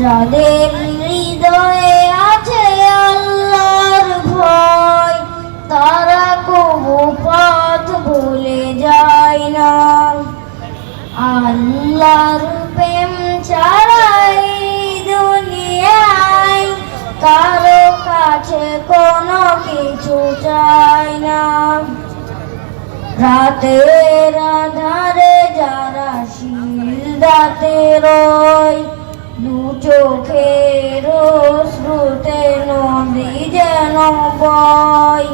যাদের হৃদয়ে আছে আল্লাহর ভয়, তারা কবু পথ ভুলে যায় না। আল্লাহর প্রেম ছাড়া এই দুনিয়ায় কারো কাছে কোনো কিছু চায় না। রাতের আধারে যারা সিজদাতে রয়, দু চোখের অশ্রুতে নদী যেন বয়।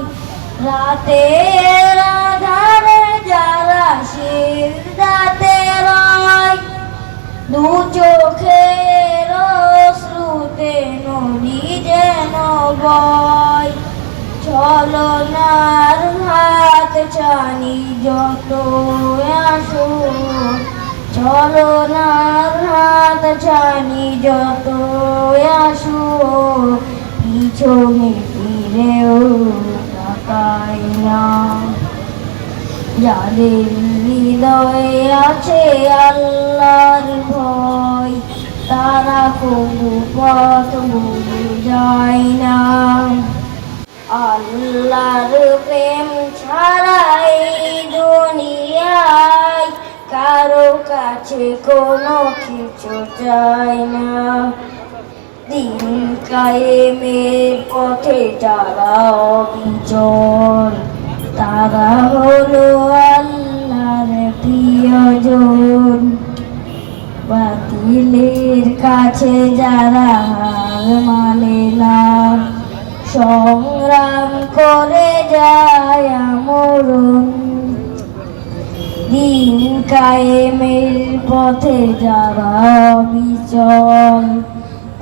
রাতের আধারে যারা সিজদাতে রয়, দু চোখের অশ্রুতে নদী যেন বয়। ছলনার হাত ছানি যত আসো, ছলনার হাত ছানি যত আসো, পিছনে ফিরেও তাকাই না। যাদের হৃদয়ে আছে আল্লাহর ভয়, তারা কবু পথ ভুলে যায় না। আল্লাহর প্রেম ছাড়া এই দুনিয়ায় কারো কাছে কোনো কিছু চায় না। দিন কায়েমের পথে যারা অবিচল, তারা হলো আল্লাহর প্রিয়জন। বাতিলের কাছে যারা হার মানে না, সংগ্রাম করে যায় আমরণ। দিন কায়েমের পথে যারা অবিচল,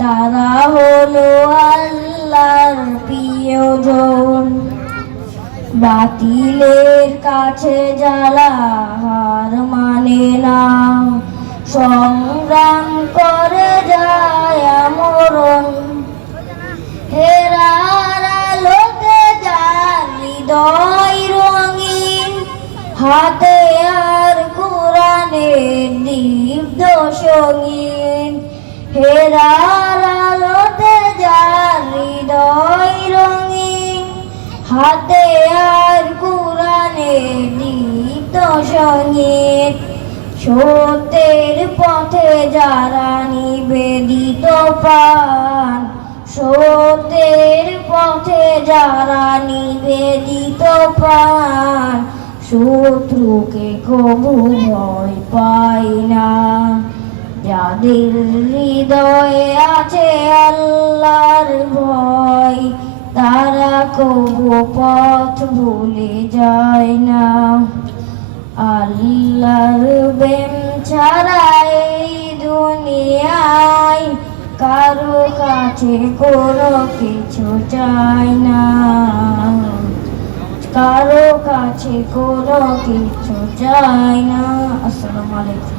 তারা হলো আল্লাহর প্রিয়জন। বাতিলের কাছে যারা হার মানে না, সংগ্রাম করে যায় আমরণ। হেরার আলোতে যার হৃদয় রঙিন, হাতে আর কোরআনের দীপ্ত সঙ্গীন। হেরার আলোতে যার হৃদয় রঙিন, হাতে আর কোরআনের দীপ্ত সঙ্গীন। সত্যের পথে যারা নিবেদিত প্রাণ, সত্যের পথে যারা নিবেদিত প্রাণ, শত্রুকে কবু ভয় পায় না। যাদের হৃদয়ে আছে আল্লাহর ভয়, তারা কবু পথ ভুলে যায় না। আল্লাহর প্রেম ছাড়া এই দুনিয়ায় কারো কাছে কোনো কিছু চায় না, কারো কাছে কোনো কিছু চায় না। আসসালামু আলাইকুম।